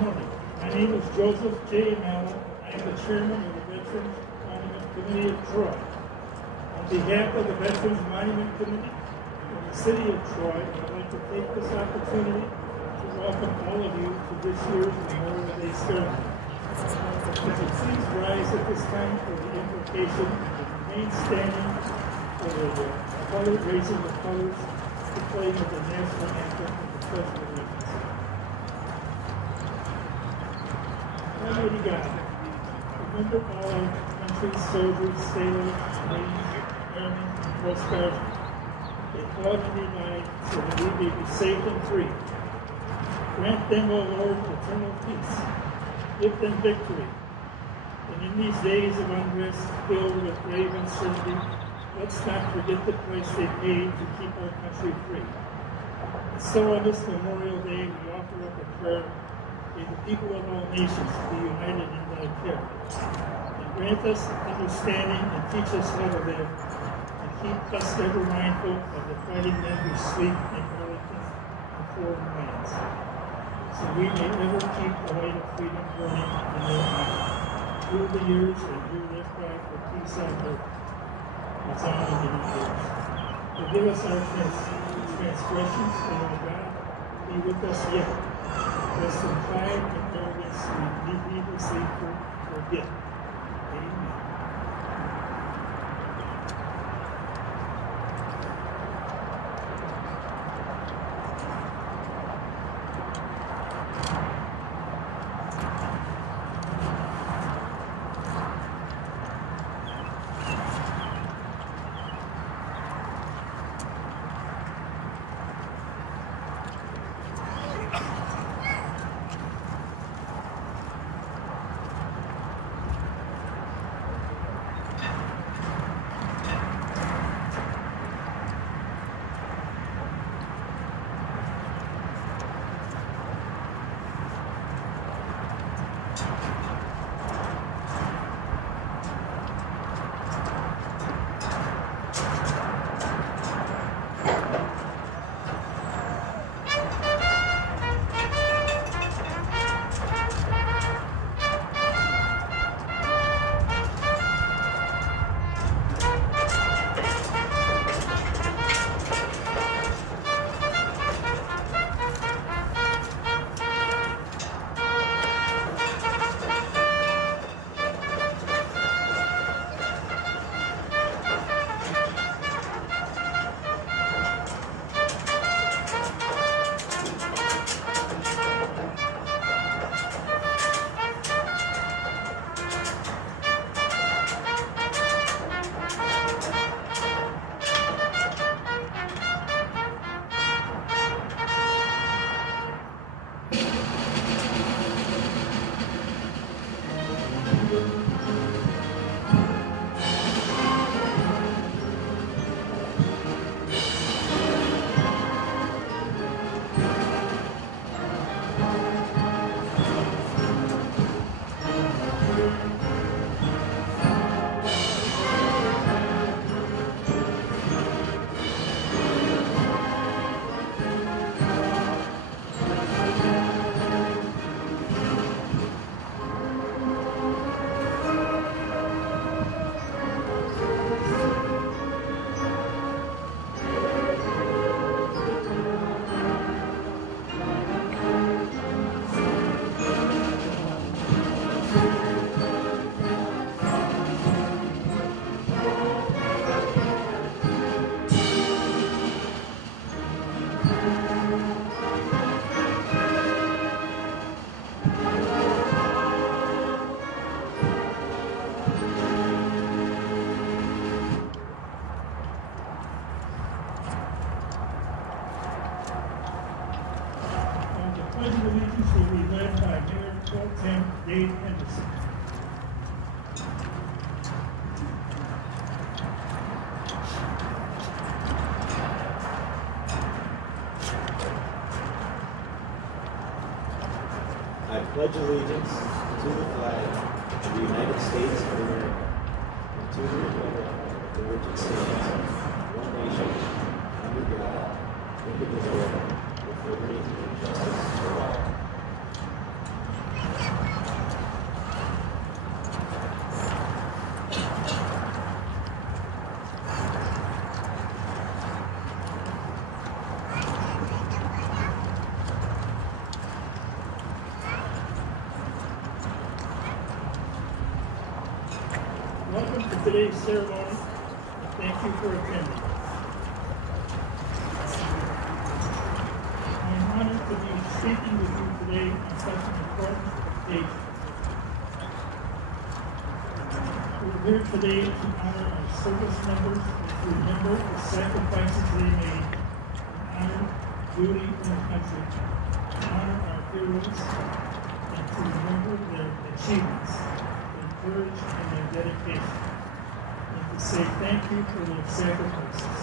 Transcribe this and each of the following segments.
Good morning. My name is Joseph J. Mallon. I am the chairman of the Veterans Monument Committee of Troy. On behalf of the Veterans Monument Committee of the City of Troy, I would like to take this opportunity to welcome all of you to this year's Memorial Day ceremony. Would you please rise at this time for the invocation and remain standing for the raising the colors, the playing of the national anthem, and the pledge of allegiance. Almighty God, remember all our country's soldiers, sailors, marines, airmen, and coast guardsmen. They fought and they died so that we may be safe and free. Grant them, O Lord, eternal peace. Give them victory. And in these days of unrest filled with grave uncertainty, let's not forget the price they paid to keep our country free. And so on this Memorial Day, we offer up a prayer. May the people of all nations be united in thy care. And grant us understanding and teach us how to live, and keep us ever mindful of the fighting men who sleep in Arlington and foreign lands, so we may ever keep the light of freedom burning in their honor. Through the years and you live by for peace on earth. It's on in many years. Forgive us our transgressions, and O God, be with us yet. Lest in pride and arrogance we needlessly forget. Amen. Pledge of Allegiance will be led by Mayor Pro Tem Dave Henderson. I pledge allegiance to the flag of the United States of America and to the republic for which it stands, one nation, under God, indivisible, with liberty and justice for all. Welcome to today's ceremony, and thank you for attending. I am honored to be speaking with you today on such an important occasion. We're here today to honor our service members and to remember the sacrifices they made in honor, duty, and country, to honor our heroes, and to remember their achievements, their courage, and their dedication, and to say thank you for their sacrifices.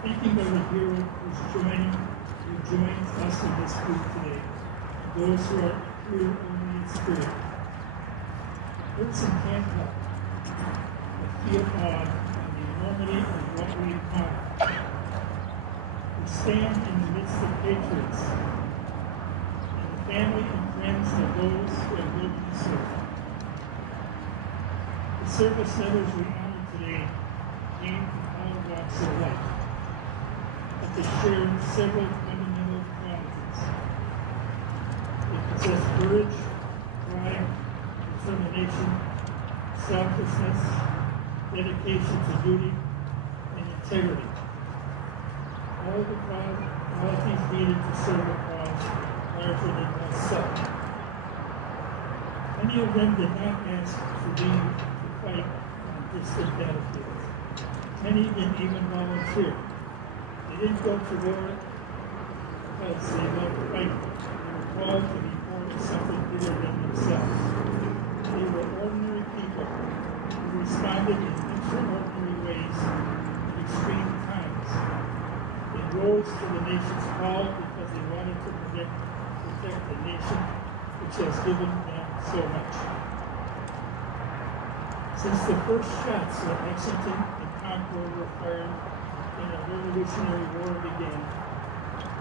Thinking of the hero who joins us in this group today, and those who are here only in spirit. Person can't help but feel awed at the enormity of what we encounter. We stand in the midst of patriots and the family and friends of those who have lived and served. The service members we honor today came from all walks of life, but they shared several fundamental qualities. They possessed courage, pride, determination, selflessness, dedication to duty, and integrity. All the qualities needed to serve a cause larger than oneself. Many of them did not ask for leave to fight on distant battlefields. Many didn't even volunteer. They didn't go to war because they loved fighting. They were called to be part of something bigger than themselves. They were ordinary people who responded in extraordinary ways in extreme times. They rose to the nation's call because they wanted to protect the nation which has given them so much. Since the first shots at Lexington and Concord were fired when the Revolutionary War began,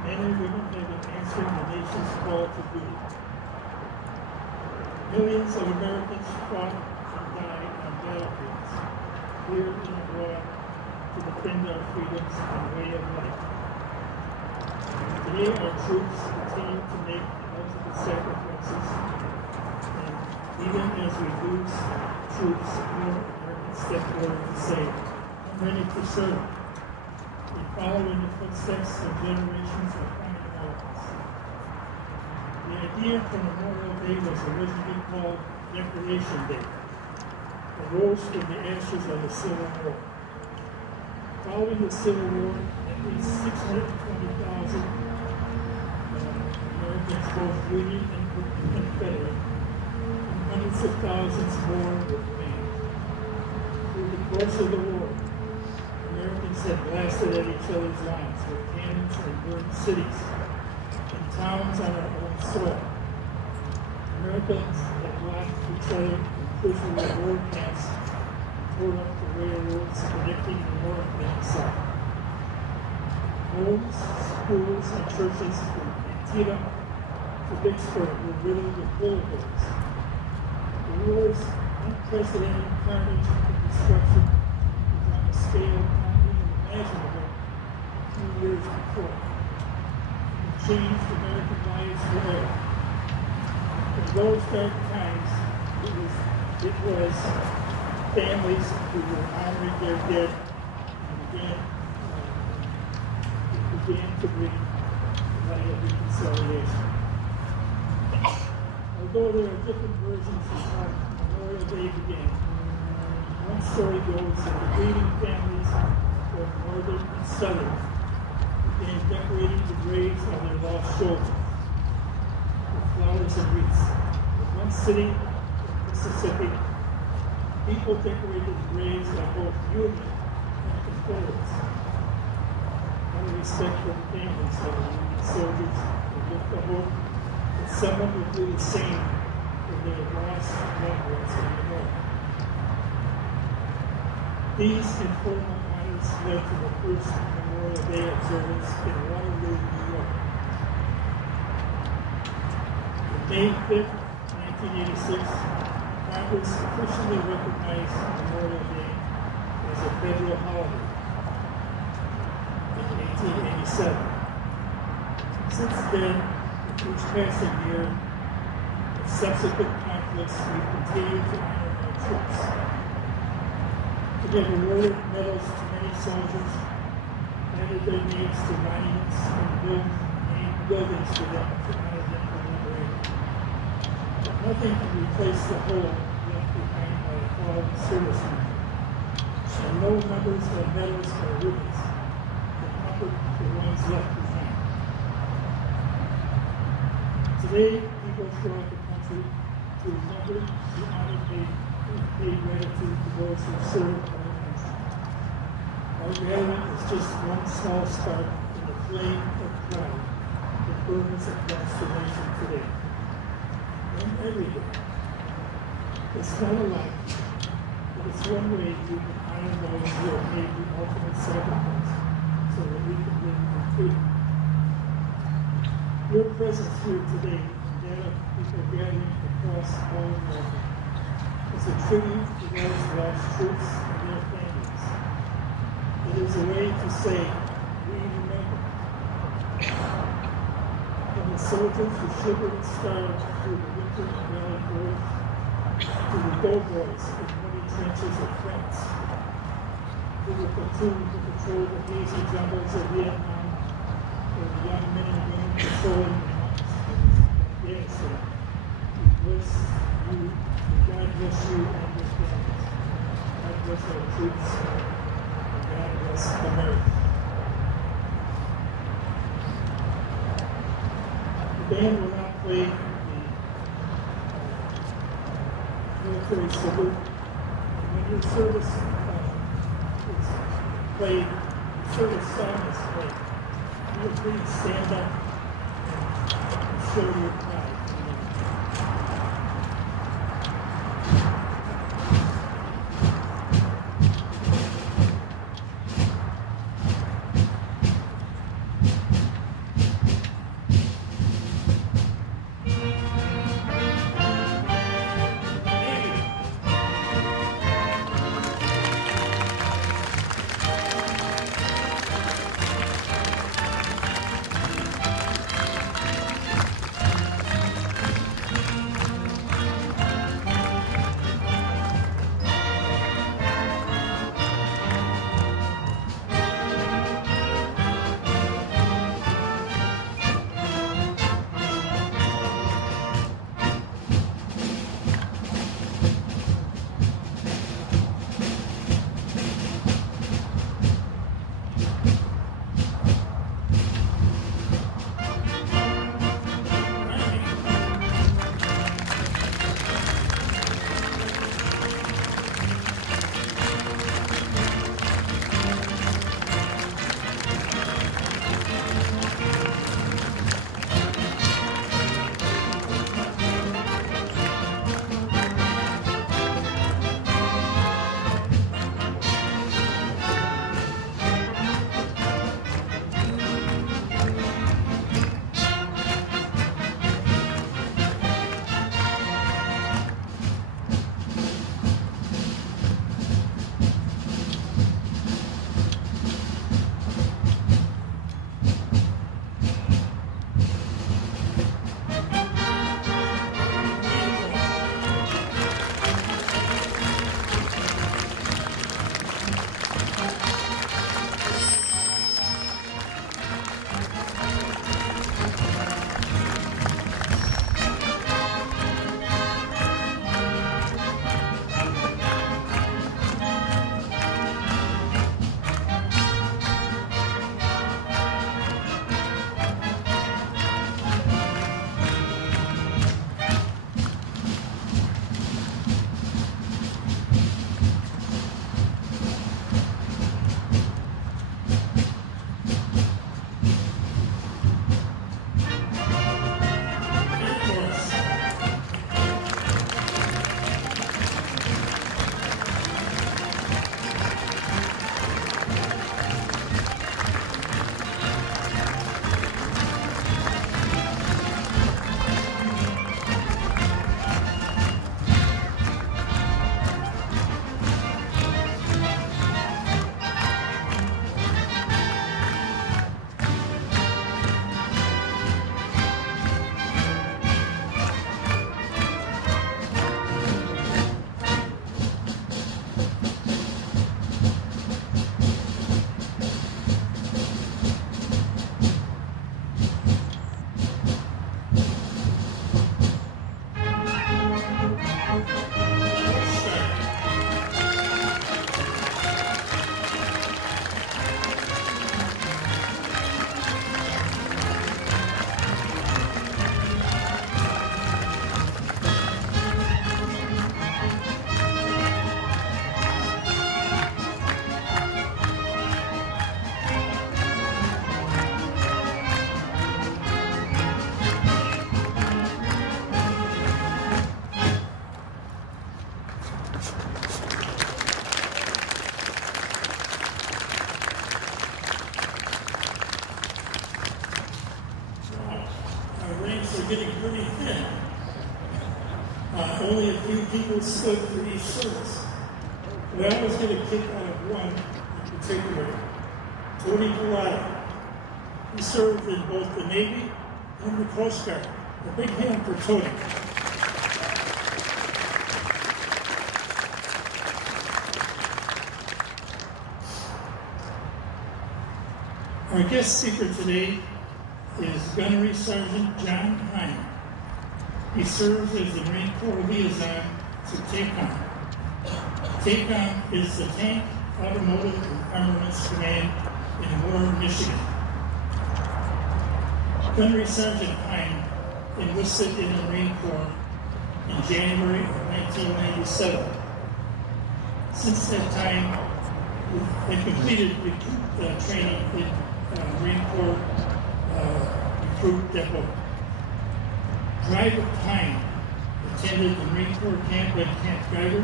men and women have been answering the nation's call to duty. Millions of Americans fought and died on battlefields, here and abroad, to defend our freedoms and way of life. Today, our troops continue to make the ultimate sacrifices, and even as we lose troops, more Americans step forward to say, "I'm ready to serve." They follow in the footsteps of generations of fine Americans. The idea for Memorial Day was originally called Decoration Day. It rose from the ashes of the Civil War. Following the Civil War, at least 620,000 Americans, both Union and Confederate, and hundreds of thousands more were made. Through the course of the war, Americans had blasted at each other's lines with cannons and burned cities and towns on our own soil. Americans had locked each other in prisoner of war camps and tore up the railroads connecting the North and the South. Homes, schools, and churches from Antietam to Vicksburg were riddled with bullet holes. The war's unprecedented carnage and destruction was on a scale not even imaginable a few years before. It changed American lives forever. In those dark times, it was families who were honoring their dead and began to bring the light of reconciliation. Although there are different versions of how Memorial Day began, one story goes that the grieving families, both northern and southern, began decorating the graves of their lost soldiers with flowers and wreaths. In one city, Mississippi, people decorated the graves of both Union and Confederates. Out of respect for the families of the Union soldiers, and with the hope that someone would do the same for their lost loved ones in the North. These informal honors led to the first Memorial Day observance in Waterloo, New York. On May 5th, 1986, Congress officially recognized Memorial Day as a federal holiday. In 1887. Since then, each passing year and subsequent conflicts, we continue to honor our troops. To give awarded medals to many soldiers, added their names to monuments and built buildings for them to honor them for liberating. But nothing can replace the hole left behind by a fallen servicemen. And no numbers of medals or ribbons can comfort the ones left behind. Today, people throughout the country to remember the honor pay gratitude to those who served our country. Our gathering is just one small spark in the flame of pride that burns across the nation today. And every day. It's not a lot, but it's one way we can honor those who have made the ultimate sacrifice so that we can live in freedom. Your presence here today and that of people gathering across all America is a tribute to those lost troops and their families. It is a way to say, we remember. From the soldiers who shivered and starved through the winter and valley forest, to the doughboys in muddy trenches of France, to the platoons who patrolled the hazy jungles of Vietnam, or the young men and women patrolling the mountains of Afghanistan. We bless you, and God bless you and your families. God bless our troops, and God bless America. The band will now play the military salute, and when your service is played, the service song is played, feel free to stand up and show your pride. Only a few people stood for each service. But I was going to kick out of one in particular, Tony Pilata. He served in both the Navy and the Coast Guard. A big hand for Tony. Our guest speaker today is Gunnery Sergeant John Hine. He serves as the Marine Corps liaison to TACOM. TACOM is the Tank Automotive and Armaments Command in Warren, Michigan. Gunnery Sergeant Hine enlisted in the Marine Corps in January of 1997. Since that time, he completed recruit training in Marine Corps recruit depot. Private Hine attended the Marine Corps camp at Camp Geiger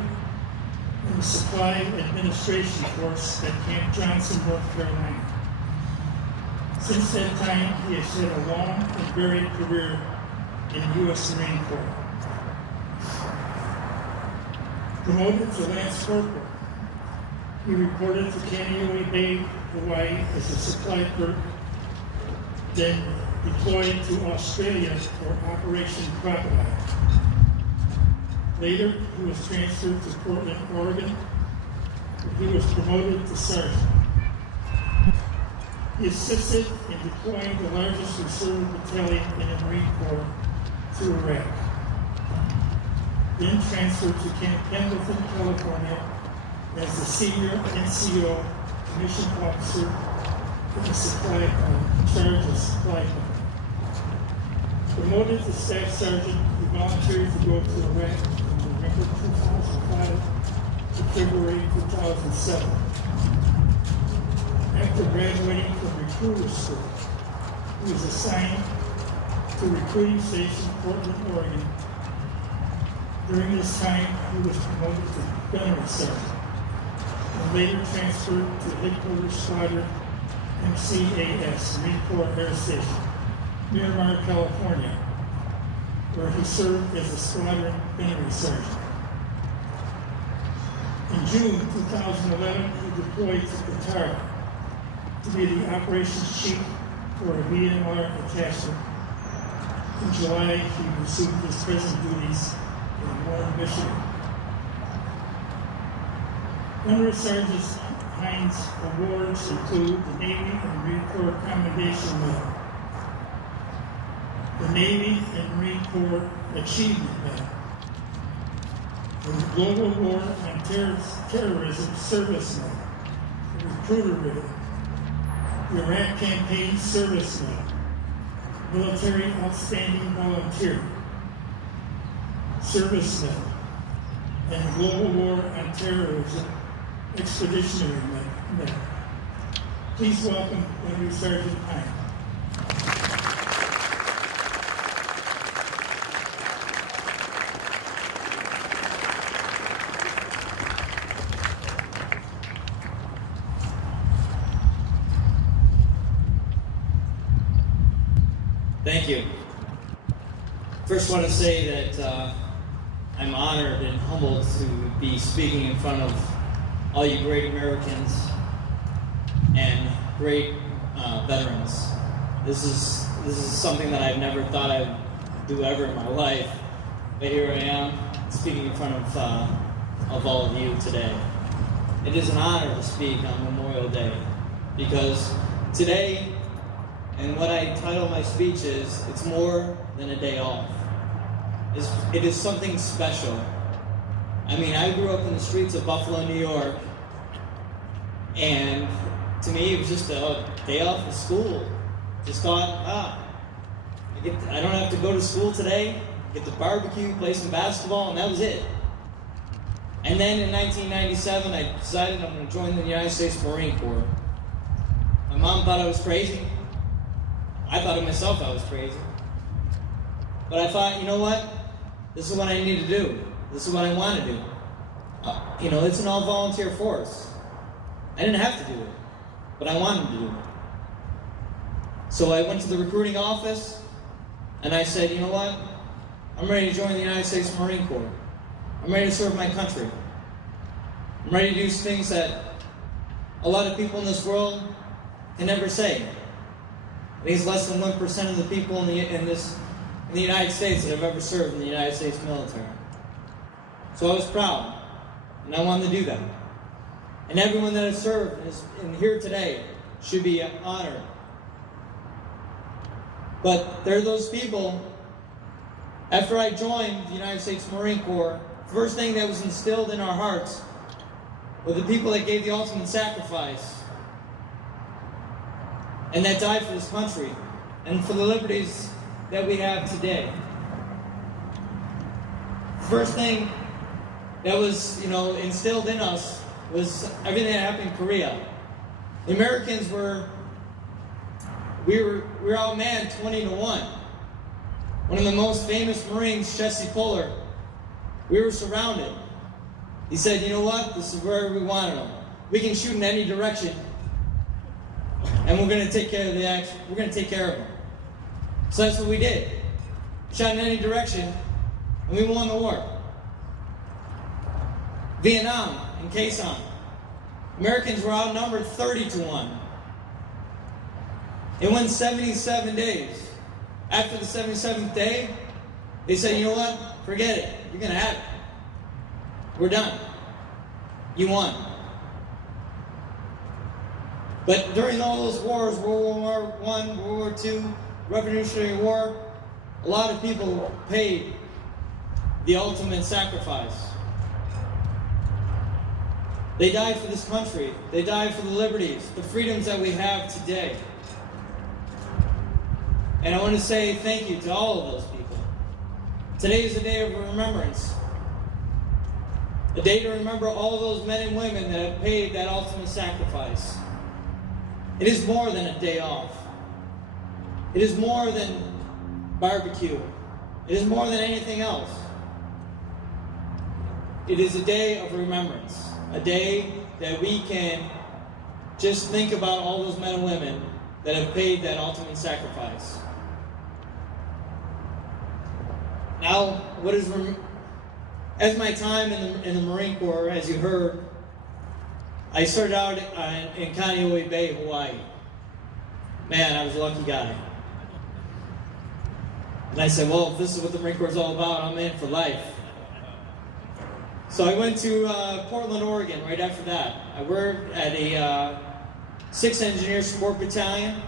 and the Supply Administration course at Camp Johnson, North Carolina. Since that time, he has had a long and varied career in the U.S. Marine Corps. Promoted to Lance Corporal, he reported to Kaneohe Bay, Hawaii as a supply clerk, then deployed to Australia for Operation Crocodile. Later, he was transferred to Portland, Oregon, where he was promoted to sergeant. He assisted in deploying the largest reserve battalion in the Marine Corps to Iraq. Then transferred to Camp Pendleton, California, as the senior NCO commissioned officer in the charge of supply company. Promoted to staff sergeant, he volunteered to go to Iraq from November 2005 to February 2007. After graduating from recruiter school, he was assigned to recruiting station Portland, Oregon. During this time, he was promoted to gunnery sergeant and later transferred to headquarters squadron MCAS, Marine Corps Air Station, Miramar, California, where he served as a squadron gunnery sergeant. In June 2011, he deployed to Qatar to be the operations chief for a VMR attachment. In July, he resumed his present duties in Warren, Michigan. Gunnery Sergeant Hine's awards include the Navy and Marine Corps Commendation Medal, the Navy and Marine Corps Achievement Medal, the Global War on Terrorism Service Medal, the Recruiter Ribbon, the Iraq Campaign Service Medal, Military Outstanding Volunteer Service Medal, and the Global War on Terrorism Expeditionary Medal. Please welcome Gunnery Sergeant Hine. Thank you. First, I want to say that I'm honored and humbled to be speaking in front of all you great Americans and great veterans. This is something that I've never thought I'd do ever in my life, but here I am speaking in front of all of you today. It is an honor to speak on Memorial Day because today, and what I title my speech is, it's more than a day off. It is something special. I mean, I grew up in the streets of Buffalo, New York, and to me it was just a day off of school. Just thought, I don't have to go to school today, get the barbecue, play some basketball, and that was it. And then in 1997, I decided I'm going to join the United States Marine Corps. My mom thought I was crazy. I thought of myself I was crazy. But I thought, you know what? This is what I need to do. This is what I want to do. It's an all-volunteer force. I didn't have to do it, but I wanted to do it. So I went to the recruiting office, and I said, you know what? I'm ready to join the United States Marine Corps. I'm ready to serve my country. I'm ready to do things that a lot of people in this world can never say. I think it's less than 1% of the people in the United States that have ever served in the United States military. So I was proud, and I wanted to do that. And everyone that has served and is here today should be honored. But there are those people, after I joined the United States Marine Corps, the first thing that was instilled in our hearts were the people that gave the ultimate sacrifice and that died for this country and for the liberties that we have today. The first thing that was, instilled in us was everything that happened in Korea. The Americans we were outmanned 20-1. One of the most famous Marines, Jesse Puller, we were surrounded. He said, "You know what? This is where we wanted them. We can shoot in any direction, and we're going to take care of the action. We're going to take care of them." So that's what we did. Shot in any direction, and we won the war. Vietnam and Quezon. Americans were outnumbered 30-1. It went 77 days. After the 77th day, they said, "You know what? Forget it. You're going to have it. We're done. You won." But during all those wars, World War I, World War II, Revolutionary War, a lot of people paid the ultimate sacrifice. They died for this country. They died for the liberties, the freedoms that we have today. And I want to say thank you to all of those people. Today is a day of remembrance. A day to remember all those men and women that have paid that ultimate sacrifice. It is more than a day off. It is more than barbecue. It is more than anything else. It is a day of remembrance. A day that we can just think about all those men and women that have paid that ultimate sacrifice. Now, as my time in the Marine Corps, as you heard, I started out in Kaneohe Bay, Hawaii. Man, I was a lucky guy. And I said, well, if this is what the Marine Corps is all about, I'm in for life. So I went to Portland, Oregon right after that. I worked at a 6th Engineer Support Battalion.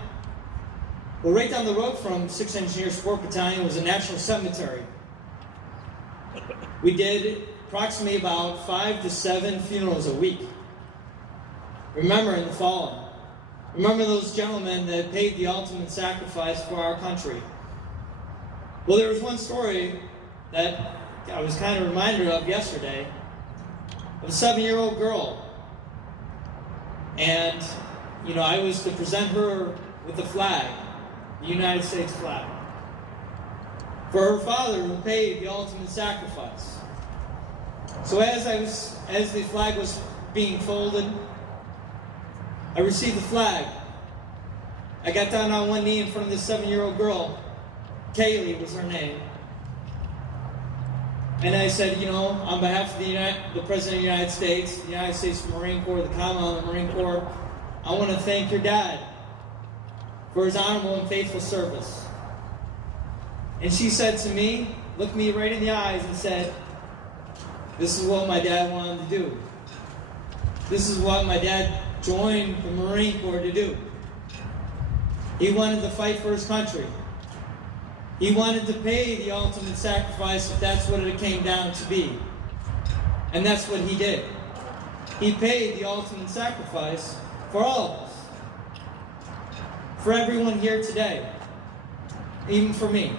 Well, right down the road from 6th Engineer Support Battalion was a national cemetery. We did approximately about 5 to 7 funerals a week. Remembering the fallen. Remember those gentlemen that paid the ultimate sacrifice for our country. Well, there was one story that I was kind of reminded of yesterday of a 7-year-old girl. And, I was to present her with the flag, the United States flag, for her father who paid the ultimate sacrifice. So as the flag was being folded, I received the flag. I got down on one knee in front of this 7-year-old girl. Kaylee was her name. And I said, on behalf of the President of the United States, the United States Marine Corps, the Commandant of the Marine Corps, I want to thank your dad for his honorable and faithful service. And she said to me, looked me right in the eyes and said, this is what my dad wanted to do. This is what my dad joined the Marine Corps to do. He wanted to fight for his country. He wanted to pay the ultimate sacrifice if that's what it came down to be. And that's what he did. He paid the ultimate sacrifice for all of us. For everyone here today. Even for me.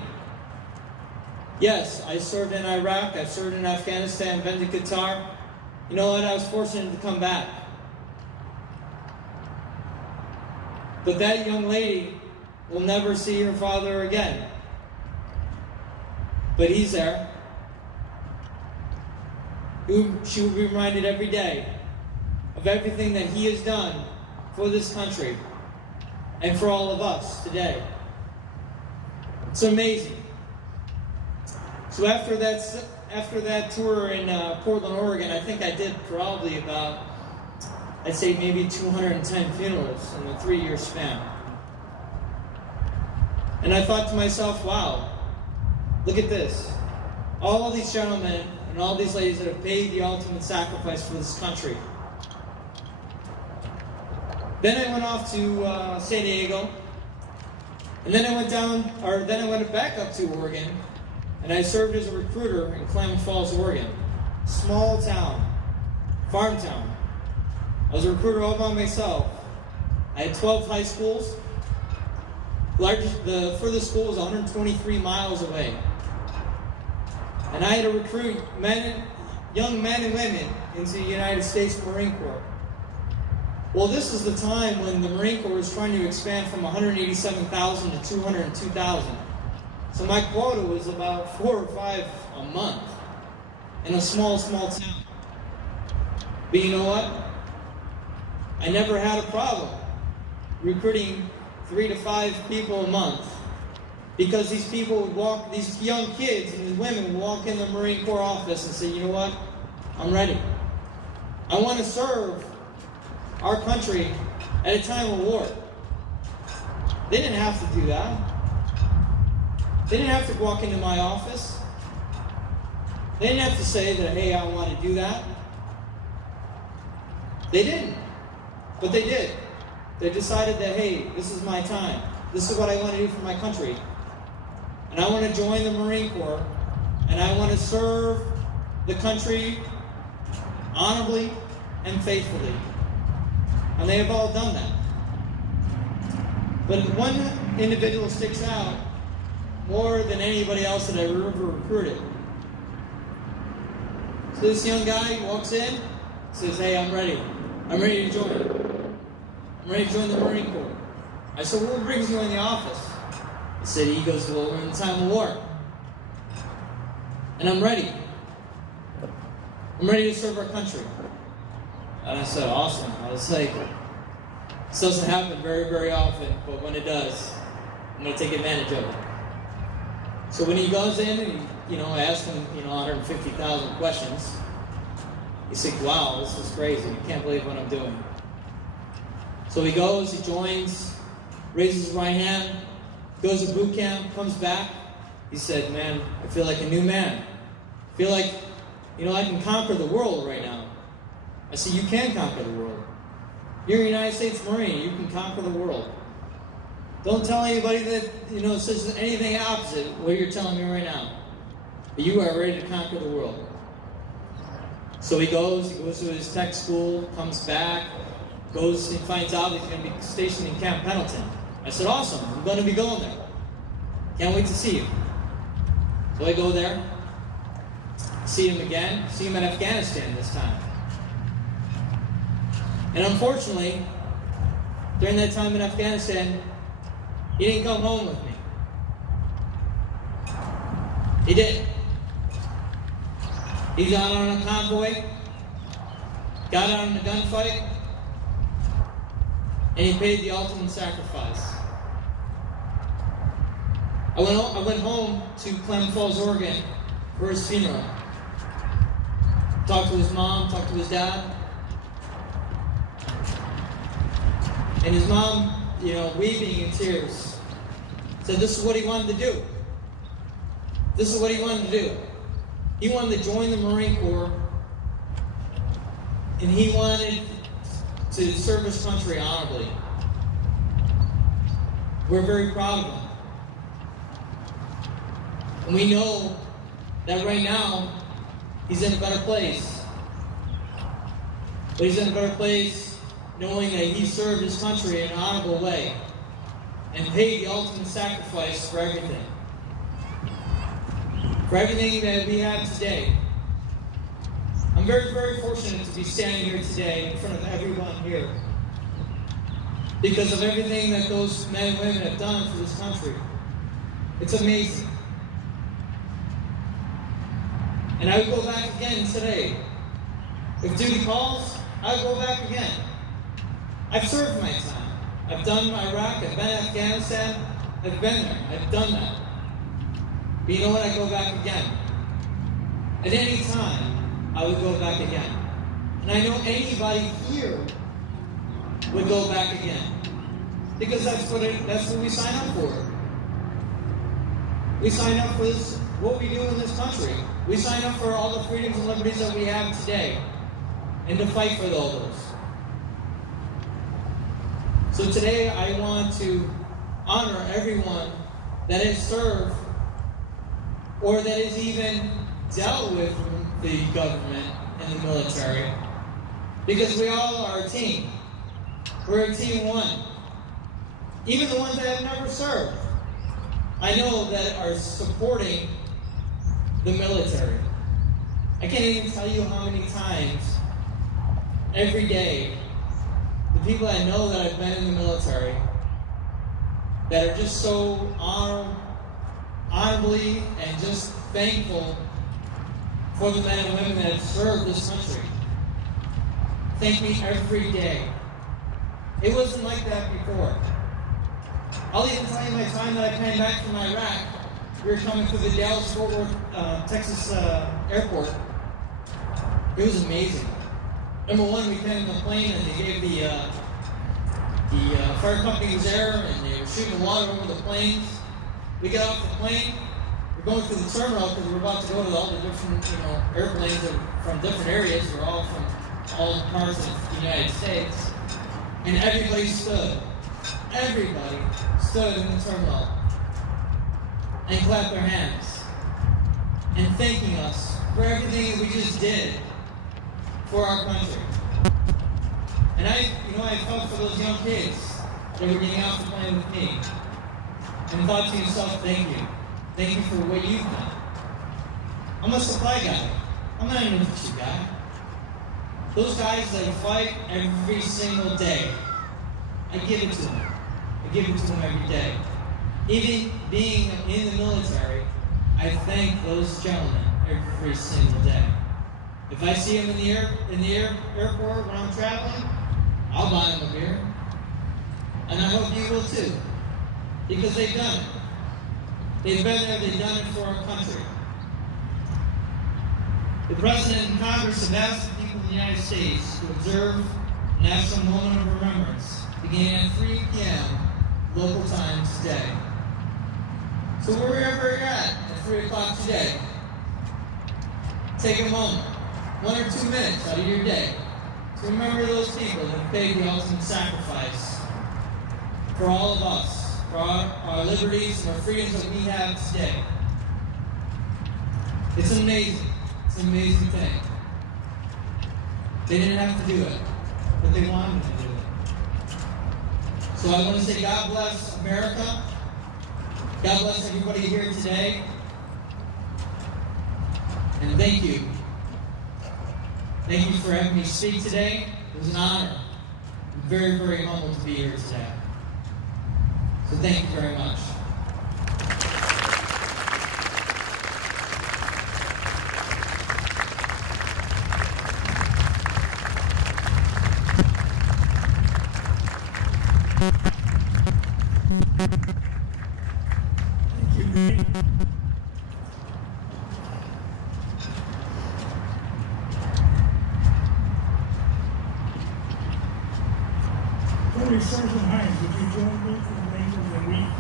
Yes, I served in Iraq, I served in Afghanistan, been to Qatar. You know what? I was fortunate to come back. But that young lady will never see her father again. But he's there. She will be reminded every day of everything that he has done for this country and for all of us today. It's amazing. So after that tour in Portland, Oregon, I think I did probably about, I'd say maybe 210 funerals in a 3-year span. And I thought to myself, wow, look at this. All of these gentlemen and all these ladies that have paid the ultimate sacrifice for this country. Then I went off to San Diego, and then I went back up to Oregon, and I served as a recruiter in Klamath Falls, Oregon. Small town, farm town. I was a recruiter all by myself. I had 12 high schools. The furthest school was 123 miles away. And I had to recruit young men and women into the United States Marine Corps. Well, this is the time when the Marine Corps was trying to expand from 187,000 to 202,000. So my quota was about 4 or 5 a month in a small town. But you know what? I never had a problem recruiting 3 to 5 people a month, because these young kids and these women would walk in the Marine Corps office and say, you know what? I'm ready. I want to serve our country at a time of war. They didn't have to do that. They didn't have to walk into my office. They didn't have to say that, hey, I want to do that. They didn't. But they did. They decided that, hey, this is my time. This is what I want to do for my country. And I want to join the Marine Corps, and I want to serve the country honorably and faithfully. And they have all done that. But one individual sticks out more than anybody else that I ever recruited. So this young guy walks in, says, hey, I'm ready. I'm ready to join. I'm ready to join the Marine Corps. I said, what brings you in the office? He goes, well, we're in the time of war. And I'm ready. I'm ready to serve our country. And I said, awesome. I was like, this doesn't happen very, very often, but when it does, I'm going to take advantage of it. So when he goes in and, I ask him, 150,000 questions, he's like, wow, this is crazy. I can't believe what I'm doing. So he goes, he joins, raises his right hand, goes to boot camp, comes back. He said, man, I feel like a new man. I feel like, I can conquer the world right now. I said, you can conquer the world. You're a United States Marine. You can conquer the world. Don't tell anybody that, says anything opposite of what you're telling me right now. But you are ready to conquer the world. So he goes to his tech school, comes back, goes and finds out he's going to be stationed in Camp Pendleton. I said, awesome, I'm going to be going there. Can't wait to see you. So I go there, see him again, see him in Afghanistan this time. And unfortunately, during that time in Afghanistan, he didn't come home with me. He didn't. He got on a convoy, got out in a gunfight, and he paid the ultimate sacrifice. I went home to Klamath Falls, Oregon for his funeral. Talked to his mom, talked to his dad. And his mom, weeping in tears, said this is what he wanted to do. This is what he wanted to do. He wanted to join the Marine Corps, and he wanted to serve his country honorably. We're very proud of him. And we know that right now, he's in a better place. But he's in a better place knowing that he served his country in an honorable way and paid the ultimate sacrifice for everything. For everything that we have today. I'm very, very fortunate to be standing here today in front of everyone here because of everything that those men and women have done for this country. It's amazing. And I would go back again today. If duty calls, I would go back again. I've served my time. I've done Iraq, I've been in Afghanistan, I've been there, I've done that. But you know what? I go back again. At any time, I would go back again. And I know anybody here would go back again. Because that's what we sign up for. We sign up for this, what we do in this country. We sign up for all the freedoms and liberties that we have today. And to fight for all those. So today I want to honor everyone that has served or that has even dealt with the government and the military. Because we all are a team. We're a team one. Even the ones that have never served, I know that are supporting the military. I can't even tell you how many times every day the people I know that have been in the military that are just so honorably and just thankful for the men and women that have served this country. Thank me every day. It wasn't like that before. I'll even tell you my time that I came back from Iraq. We were coming through the Dallas-Fort Worth, Texas airport. It was amazing. Number one, we came in the plane and they gave the fire company was there and they were shooting water over the planes. We got off the plane. We're going through the terminal because we're about to go to all the different airplanes that are from different areas. They're all from all parts of the United States. And everybody stood. Everybody stood in the terminal and clapped their hands and thanking us for everything that we just did for our country. And I felt for those young kids that were getting off the plane with me and thought to yourself, thank you. Thank you for what you've done. I'm a supply guy. I'm not an infantry guy. Those guys that fight every single day, I give it to them. I give it to them every day. Even being in the military, I thank those gentlemen every single day. If I see them in the airport when I'm traveling, I'll buy them a beer. And I hope you will too. Because they've done it. They've been there, they've done it for our country. The President and Congress have asked the people of the United States to observe National Moment of Remembrance beginning at 3 p.m. local time today. So wherever you're at 3 o'clock today, take a moment, 1 or 2 minutes out of your day, to remember those people that paid the ultimate sacrifice for all of us, for our liberties and our freedoms that we have today. It's amazing. It's an amazing thing. They didn't have to do it, but they wanted to do it. So I want to say God bless America. God bless everybody here today. And thank you. Thank you for having me speak today. It was an honor. I'm very, very humbled to be here today. So thank you very much. Thank you, Greg. Gunnery Sergeant Hines, would you join me for the remainder of the week?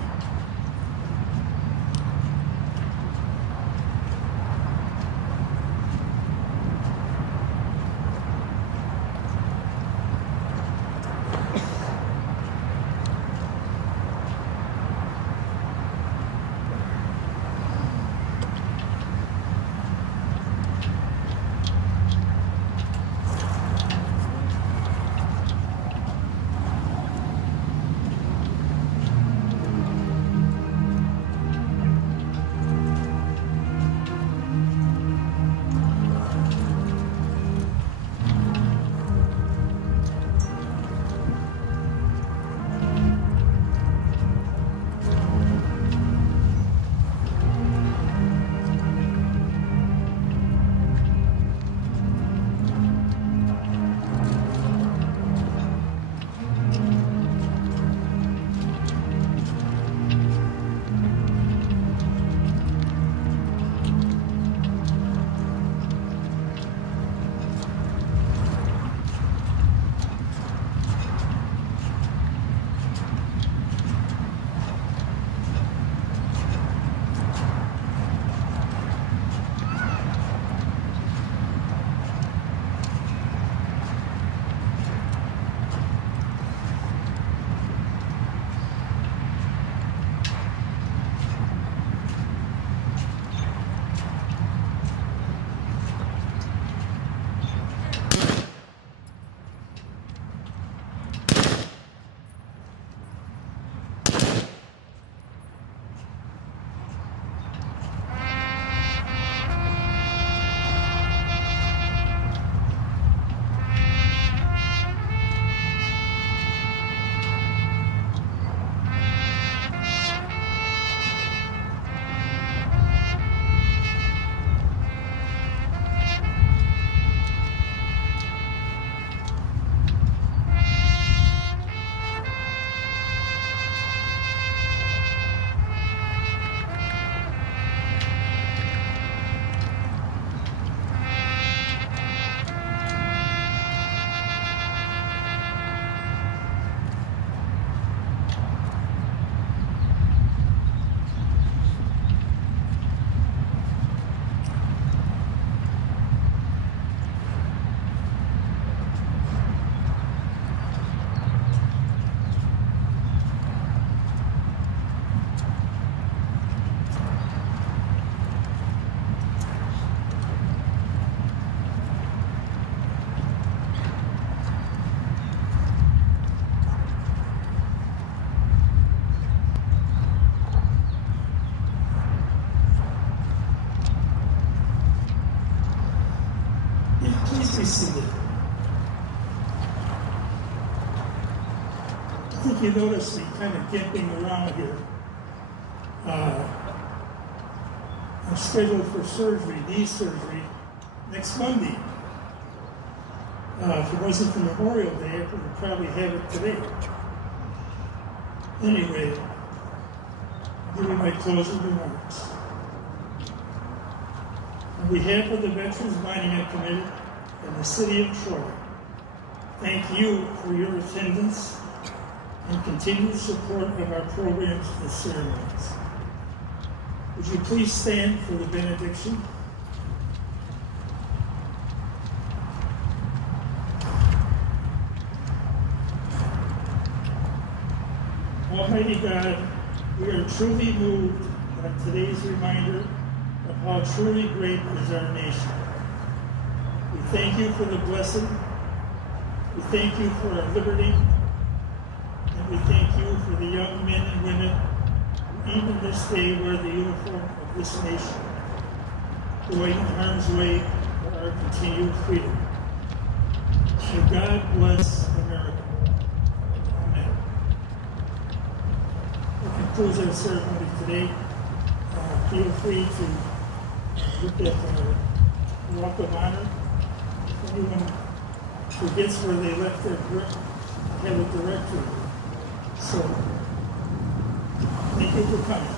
Please be seated. I think you noticed me kind of gimping around here. I'm scheduled for surgery, knee surgery, next Monday. If it wasn't for Memorial Day, I would probably have it today. Anyway, I'll give you my closing remarks. On behalf of the Veterans Monument Committee and the City of Troy, thank you for your attendance and continued support of our programs and ceremonies. Would you please stand for the benediction? Almighty God, we are truly moved by today's reminder of how truly great is our nation. We thank you for the blessing. We thank you for our liberty. And we thank you for the young men and women who even this day wear the uniform of this nation, going in harm's way for our continued freedom. May God bless America. Amen. That concludes our ceremony today. Feel free to look at the Walk of Honor. If anyone forgets where they left their grip, I have a directory. So, thank you for coming.